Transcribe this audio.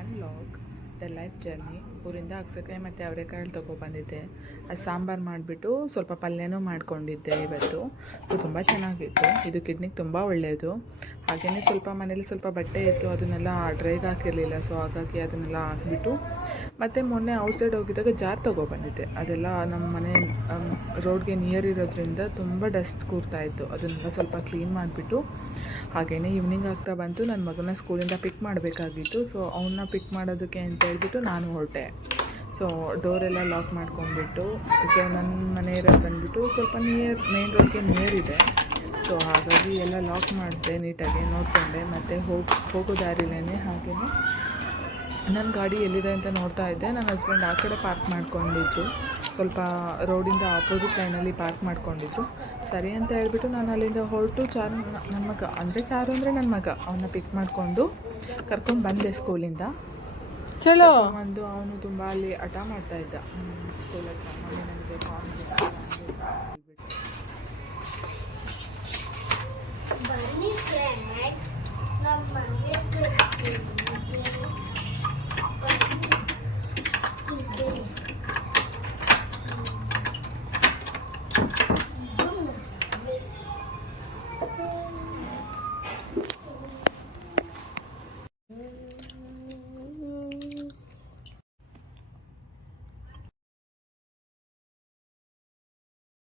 One log the life journey. ಊರಿಂದ ಅಗಸೆಕಾಯಿ ಮತ್ತು ಅವರೆಕಾಳು ತೊಗೊಬಂದಿದ್ದೆ. ಅದು ಸಾಂಬಾರು ಮಾಡಿಬಿಟ್ಟು ಸ್ವಲ್ಪ ಪಲ್ಯನೂ ಮಾಡ್ಕೊಂಡಿದ್ದೆ ಇವತ್ತು. ಸೊ ತುಂಬ ಚೆನ್ನಾಗಿತ್ತು. ಇದು ಕಿಡ್ನಿಗೆ ತುಂಬ ಒಳ್ಳೆಯದು. ಹಾಗೆಯೇ ಸ್ವಲ್ಪ ಮನೇಲಿ ಸ್ವಲ್ಪ ಬಟ್ಟೆ ಇತ್ತು, ಅದನ್ನೆಲ್ಲ ಡ್ರೈಗೆ ಹಾಕಿರಲಿಲ್ಲ. ಸೊ ಹಾಗಾಗಿ ಅದನ್ನೆಲ್ಲ ಹಾಕ್ಬಿಟ್ಟು ಮತ್ತು ಮೊನ್ನೆ ಔಟ್ಸೈಡ್ ಹೋಗಿದ್ದಾಗ ಜಾರ್ ತೊಗೊಬಂದಿದ್ದೆ. ಅದೆಲ್ಲ ನಮ್ಮ ಮನೆ ರೋಡ್ಗೆ ನಿಯರ್ ಇರೋದ್ರಿಂದ ತುಂಬ ಡಸ್ಟ್ ಕೂರ್ತಾಯಿತ್ತು. ಅದನ್ನೆಲ್ಲ ಸ್ವಲ್ಪ ಕ್ಲೀನ್ ಮಾಡಿಬಿಟ್ಟು ಹಾಗೆಯೇ ಈವ್ನಿಂಗ್ ಆಗ್ತಾ ಬಂತು. ನನ್ನ ಮಗನ ಸ್ಕೂಲಿಂದ ಪಿಕ್ ಮಾಡಬೇಕಾಗಿತ್ತು. ಸೊ ಅವನ್ನ ಪಿಕ್ ಮಾಡೋದಕ್ಕೆ ಅಂತ ಹೇಳ್ಬಿಟ್ಟು ನಾನು ಹೊರಟೆ. ಸೊ ಡೋರೆಲ್ಲ ಲಾಕ್ ಮಾಡ್ಕೊಂಡ್ಬಿಟ್ಟು, ಸೊ ನನ್ನ ಮನೆ ಇರೋದು ಬಂದುಬಿಟ್ಟು ಸ್ವಲ್ಪ ಮೇನ್ ರೋಡ್ಗೆ ನಿಯರ್ ಇದೆ. ಸೊ ಹಾಗಾಗಿ ಎಲ್ಲ ಲಾಕ್ ಮಾಡಿದೆ, ನೀಟಾಗಿ ನೋಡಿಕೊಂಡೆ. ಮತ್ತು ಹೋಗೋ ದಾರಿಲೇ ಹಾಗೆಯೇ ನನ್ನ ಗಾಡಿ ಎಲ್ಲಿದೆ ಅಂತ ನೋಡ್ತಾ ಇದ್ದೆ. ನನ್ನ ಹಸ್ಬೆಂಡ್ ಆ ಕಡೆ ಪಾರ್ಕ್ ಮಾಡ್ಕೊಂಡಿದ್ರು, ಸ್ವಲ್ಪ ರೋಡಿಂದ ಆಪೋಸಿಟ್ ಲೈನಲ್ಲಿ ಪಾರ್ಕ್ ಮಾಡ್ಕೊಂಡಿದ್ರು. ಸರಿ ಅಂತ ಹೇಳ್ಬಿಟ್ಟು ನಾನು ಅಲ್ಲಿಂದ ಹೊರಟು ನನ್ನ ಮಗ ಅಂದರೆ ನನ್ನ ಮಗ ಅವನ್ನ ಪಿಕ್ ಮಾಡಿಕೊಂಡು ಕರ್ಕೊಂಡು ಬಂದೆ ಸ್ಕೂಲಿಂದ. ಚಲೋ ಅವನು ತುಂಬ ಅಲ್ಲಿ ಹಠ ಮಾಡ್ತಾಯಿದ್ದ ಸ್ಕೂಲ್ ಹತ್ರ. ಮಮ್ಮಿ ನನಗೆ